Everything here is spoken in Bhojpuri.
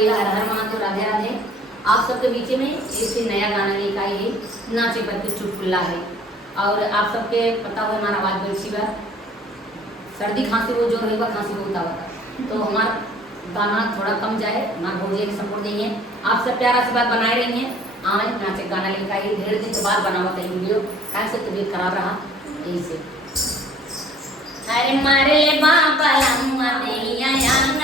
भैया, हर हर महादेव, राधे राधे। आप सबके बीच में एक नया गाना लेकर आई है, नाचे पर के चुटकुला है। और आप सबके पता हो हमारा आवाज़ बड़ी सी बार सर्दी खांसी वो जोर होगा, खांसी बहुत आवता, तो हमारा गाना थोड़ा कम जाए, हमारे भौजी के सपोर्ट देंगे। आप सब प्यारा से बात बनाए रहेंगे। आए नाचे गाना लेकर आई, ढेर दिन के बाद बनावा कहीं वीडियो, कैसे तबीयत खराब रहा यही से। अरे मारे बाबा अम्मा नैया यांग यांग